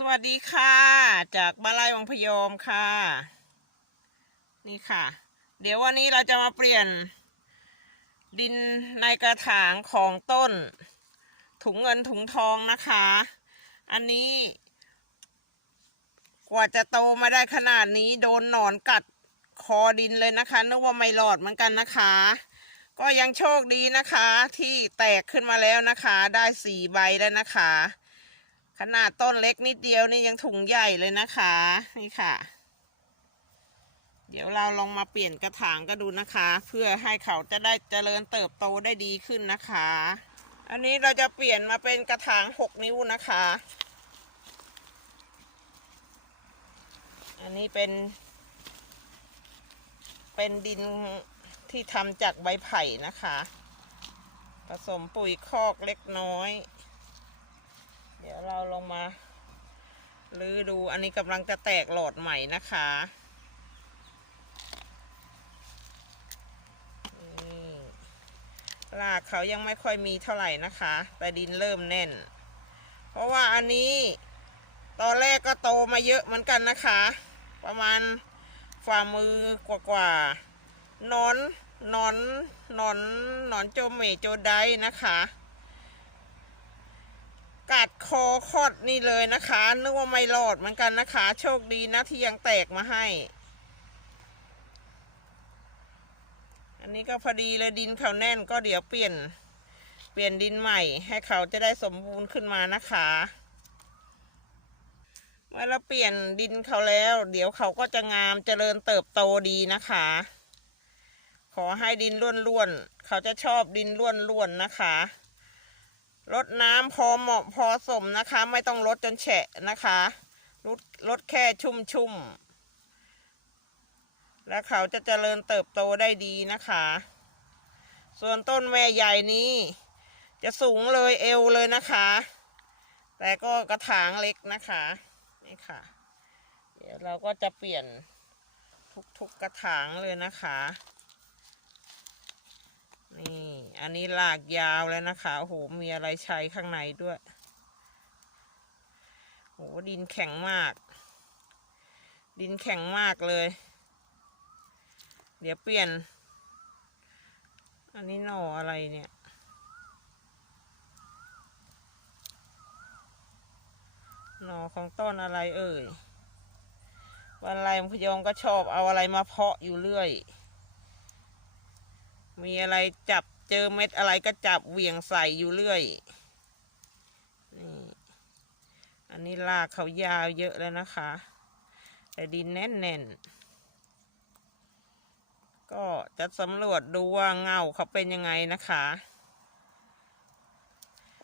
สวัสดีค่ะ จากบ้านไร่วังพยอมค่ะ นี่ค่ะ เดี๋ยววันนี้เราจะมาเปลี่ยน ดินในกระถางของต้น ถุงเงินถุงทองนะคะ อันนี้ กว่าจะโตมาได้ขนาดนี้โดนหนอนกัดคอดินเลยนะคะนึกว่าไม่รอดเหมือนกันนะคะ ก็ยังโชคดีนะคะ ที่แตกขึ้นมาแล้วนะคะ ได้สี่ใบแล้วนะคะ ขนาดต้นเล็กนิดเดียวนี่ยังถุงใหญ่เลยนะคะ นี่ค่ะ เดี๋ยวเราลองมาเปลี่ยนกระถางก็ดูนะคะ เพื่อให้เขาจะได้เจริญเติบโตได้ดีขึ้นนะคะ อันนี้เราจะเปลี่ยนมาเป็นกระถางหกนิ้วนะคะ อันนี้เป็น เป็นดินที่ทำจากใบไผ่นะคะ ผสมปุ๋ยคอกเล็กน้อย เดี๋ยวเราลง มาลื้อดูอันนี้กำลังจะแตกหลอดใหม่นะคะนี่รากเขายังไม่ค่อยมีเท่าไหร่นะคะ แต่ดินเริ่มแน่น เพราะว่าอันนี้ตอนแรกก็โตมาเยอะเหมือนกันนะคะ ประมาณฝ่ามือกว่าๆหนอนนอนนอนนอนโจเมโจไดนะคะ กัดคอคอดนี่เลยนะคะนึกว่าไม่รอดเหมือนกันนะคะ โชคดีนะที่ยังแตกมาให้ อันนี้ก็พอดีเลยดินเขาแน่นก็เดี๋ยวเปลี่ยนเปลี่ยนดินใหม่ ให้เขาจะได้สมบูรณ์ขึ้นมานะคะเมื่อเราเปลี่ยนดินเขาแล้ว เดี๋ยวเขาก็จะงามเจริญเติบโตดีนะคะ ขอให้ดินร่วนๆเขาจะชอบดินร่วนๆนะคะ ลดน้ำพอเหมาะพอสมนะคะ ไม่ต้องลดจนแฉะนะคะลดลดแค่ชุ่มๆแล้วเขาจะเจริญเติบโตได้ดีนะคะ ส่วนต้นแม่ใหญ่นี้ จะสูงเลยเอวเลยนะคะ แต่ก็กระถางเล็กนะคะนี่ค่ะ เดี๋ยวเราก็จะเปลี่ยนทุกๆกระถางเลยนะคะ นี่ อันนี้ลากยาวแล้วนะคะโอ้โหมีอะไรใช้ข้างในด้วยโหดินแข็งมาก ดินแข็งมากเลย เดี๋ยวเปลี่ยน อันนี้หน่ออะไรเนี่ยหน่อของต้นอะไรเอ่ยวันไรพยองก็ชอบเอาอะไรมาเพาะอยู่เรื่อย มีอะไรจับ เจอเม็ดอะไรก็จับเหวี่ยงใส่อยู่เรื่อยนี่อันนี้ลากเขายาวเยอะแล้วนะคะ แต่ดินแน่นๆ ก็จะสำรวจดูว่าเงาเขาเป็นยังไงนะคะ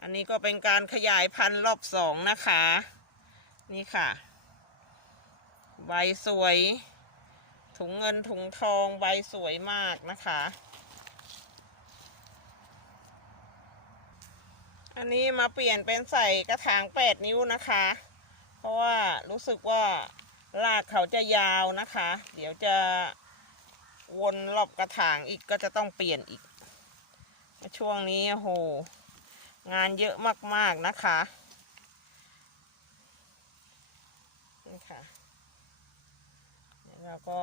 อันนี้ก็เป็นการขยายพันธุ์รอบสองนะคะ นี่ค่ะ ใบสวยถุงเงินถุงทองใบสวยมากนะคะ อันนี้มาเปลี่ยนเป็นใส่กระถางแปดนิ้วนะคะ เพราะว่ารู้สึกว่ารากเขาจะยาวนะคะ เดี๋ยวจะวนรอบกระถางอีกก็จะต้องเปลี่ยนอีก ช่วงนี้โอ้โหงานเยอะมากๆนะคะนี่ค่ะแล้วก็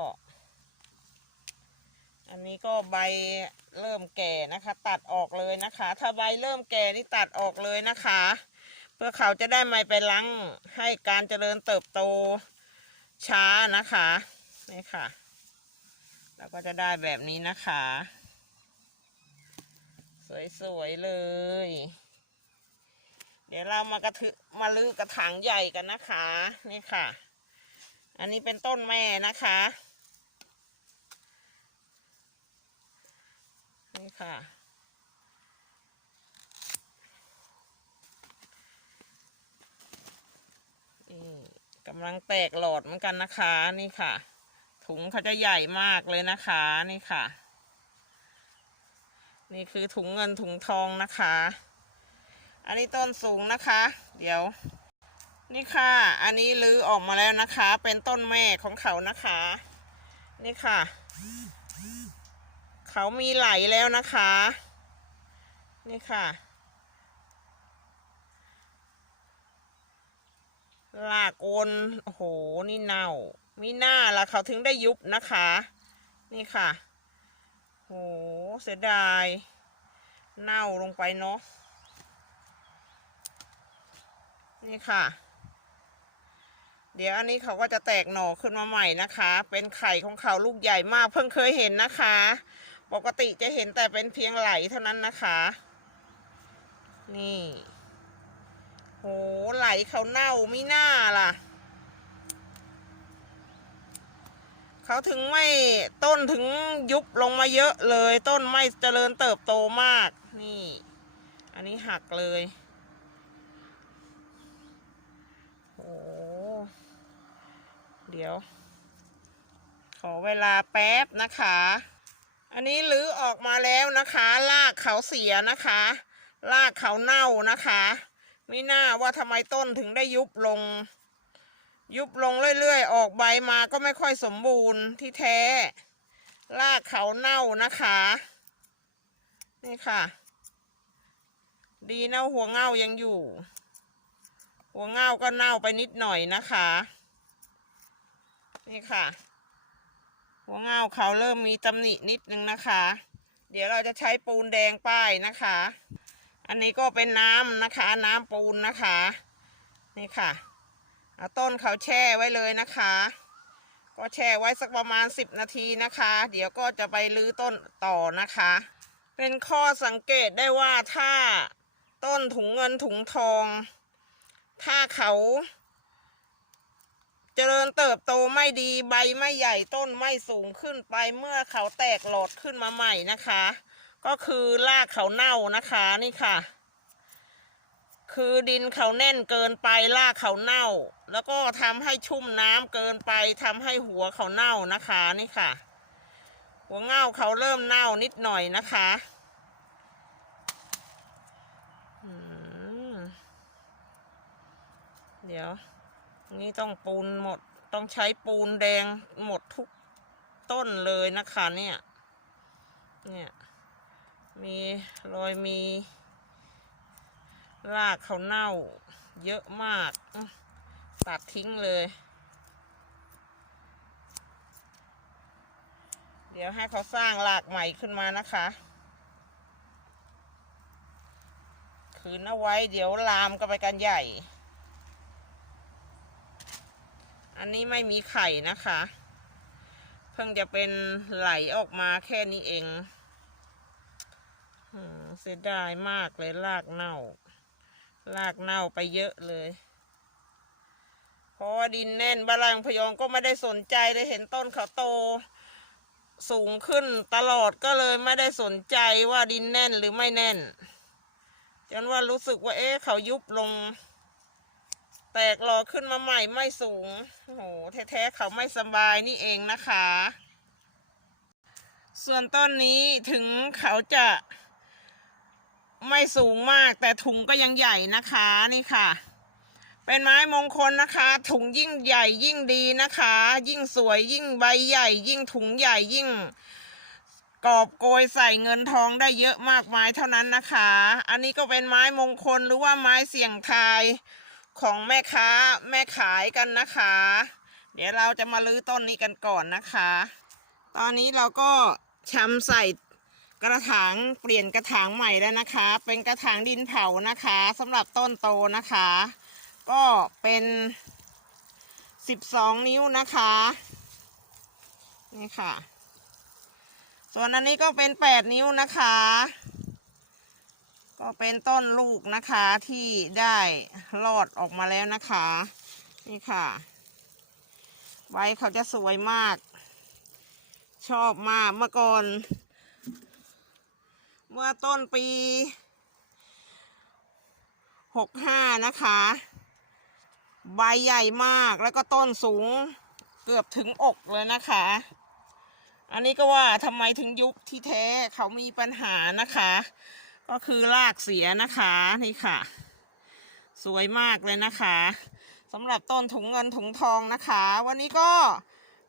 นี้ก็ใบเริ่มแก่นะคะ ตัดออกเลยนะคะ ถ้าใบเริ่มแก่นี่ตัดออกเลยนะคะ เพื่อเขาจะได้ไม่ไปลังให้การเจริญเติบโตช้านะคะนี่ค่ะแล้วก็จะได้แบบนี้นะคะ สวยๆเลย เดี๋ยวเรามากระทึมาลื้อกระถางใหญ่กันนะคะ นี่ค่ะ อันนี้เป็นต้นแม่นะคะ นี่ค่ะ นี่กำลังแตกหลอดเหมือนกันนะคะ นี่ค่ะ ถุงเขาจะใหญ่มากเลยนะคะ นี่ค่ะ นี่คือถุงเงินถุงทองนะคะ อันนี้ต้นสูงนะคะ เดี๋ยว นี่ค่ะ อันนี้ลื้อออกมาแล้วนะคะ เป็นต้นแม่ของเขานะคะ นี่ค่ะ เขามีไหลแล้วนะคะ นี่ค่ะ ลากโอนโอ้โห นี่เน่า มีหน้าละเขาถึงได้ยุบนะคะ นี่ค่ะโหเสียดาย เน่าลงไปเนาะ นี่ค่ะ เดี๋ยวอันนี้เขาก็จะแตกหน่อขึ้นมาใหม่นะคะ เป็นไข่ของเขาลูกใหญ่มากเพิ่งเคยเห็นนะคะ ปกติจะเห็นแต่เป็นเพียงไหลเท่านั้นนะคะ นี่โหไหลเขาเน่าไม่น่าล่ะ เขาถึงไม่ต้นถึงยุบลงมาเยอะเลย ต้นไม่เจริญเติบโตมาก นี่ อันนี้หักเลยโอ้เดี๋ยว ขอเวลาแป๊บนะคะ อันนี้รื้อออกมาแล้วนะคะรากเขาเสียนะคะรากเขาเน่านะคะไม่น่าว่าทำไมต้นถึงได้ยุบลง ยุบลงเรื่อยๆ ออกใบมาก็ไม่ค่อยสมบูรณ์ที่แท้รากเขาเน่านะคะ นี่ค่ะ ดีนะหัวเง่ายังอยู่ หัวเง่าก็เน่าไปนิดหน่อยนะคะ นี่ค่ะ หัวเงาเขาเริ่มมีตำหนินิดนึงนะคะ เดี๋ยวเราจะใช้ปูนแดงป้ายนะคะ อันนี้ก็เป็นน้ำนะคะ น้ำปูนนะคะ นี่ค่ะ เอาต้นเขาแช่ไว้เลยนะคะ ก็แช่ไว้สักประมาณ 10 นาทีนะคะ เดี๋ยวก็จะไปรื้อต้นต่อนะคะ เป็นข้อสังเกตได้ว่าถ้าต้นถุงเงินถุงทอง ถ้าเขา จริญเติบโตไม่ดีใบไม่ใหญ่ต้นไม่สูงขึ้นไปเมื่อเขาแตกหลอดขึ้นมาใหม่นะคะ ก็คือรากเขาเน่านะคะนี่ค่ะ คือดินเขาแน่นเกินไปรากเขาเน่า แล้วก็ทำให้ชุ่มน้ำเกินไปทำให้หัวเขาเน่านะคะนี่ค่ะ หัวเง่าเขาเริ่มเน่านิดหน่อยนะคะเดี๋ยว นี่ต้องปูนหมดต้องใช้ปูนแดงหมดทุกต้นเลยนะคะเนี่ยเนี่ยมีรอยมีรากเขาเน่าเยอะมาก ตัดทิ้งเลย เดี๋ยวให้เขาสร้างรากใหม่ขึ้นมานะคะคืนเอาไว้เดี๋ยวลามก็ไปกันใหญ่ อันนี้ไม่มีไข่นะคะ เพิ่งจะเป็นไหลออกมาแค่นี้เองเสียดายมากเลยรากเน่ารากเน่าไปเยอะเลยเพราะว่าดินแน่นบาลังพยองก็ไม่ได้สนใจเลยเห็นต้นเขาโต สูงขึ้นตลอดก็เลยไม่ได้สนใจว่าดินแน่นหรือไม่แน่นจนว่ารู้สึกว่าเอ๊ะเขายุบลง แตกหลอขึ้นมาใหม่ไม่สูง โอ้โห แท้ๆเขาไม่สบายนี่เองนะคะ ส่วนต้นนี้ถึงเขาจะไม่สูงมากแต่ถุงก็ยังใหญ่นะคะนี่ค่ะ เป็นไม้มงคลนะคะ ถุงยิ่งใหญ่ยิ่งดีนะคะ ยิ่งสวยยิ่งใบใหญ่ ยิ่งถุงใหญ่ยิ่งกอบโกยใส่เงินทองได้เยอะมากมายเท่านั้นนะคะ อันนี้ก็เป็นไม้มงคลหรือว่าไม้เสี่ยงทาย ของแม่ค้าแม่ขายกันนะคะ เดี๋ยวเราจะมาลื้อต้นนี้กันก่อนนะคะ ตอนนี้เราก็ชำใส่กระถางเปลี่ยนกระถางใหม่แล้วนะคะ เป็นกระถางดินเผานะคะสำหรับต้นโตนะคะ ก็เป็นสิบสองนิ้วนะคะนี่ค่ะ ส่วนอันนี้ก็เป็นแปดนิ้วนะคะ ก็เป็นต้นลูกนะคะที่ได้รอดออกมาแล้วนะคะ นี่ค่ะ ใบเขาจะสวยมาก ชอบมากเมื่อก่อน เมื่อต้นปีหกห้านะคะ ใบใหญ่มากแล้วก็ต้นสูงเกือบถึงอกเลยนะคะ อันนี้ก็ว่าทำไมถึงยุบที่แท้เขามีปัญหานะคะ ก็คือรากเสียนะคะนี่ค่ะ สวยมากเลยนะคะสำหรับต้นถุงเงินถุงทองนะคะ วันนี้ก็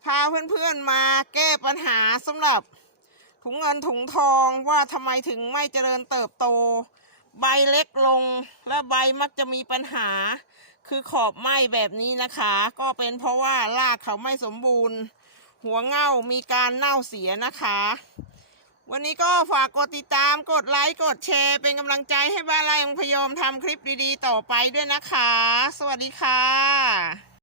พาเพื่อนๆมาแก้ปัญหาสำหรับถุงเงินถุงทองว่าทำไมถึงไม่เจริญเติบโต ใบเล็กลงและใบมักจะมีปัญหา คือขอบไหม้แบบนี้นะคะ ก็เป็นเพราะว่ารากเขาไม่สมบูรณ์ หัวเง่ามีการเน่าเสียนะคะ วันนี้ก็ฝากกดติดตามกดไลค์กดแชร์ เป็นกำลังใจให้บ้านไร่องพยอมทำคลิปดีๆ ต่อไปด้วยนะคะ สวัสดีค่ะ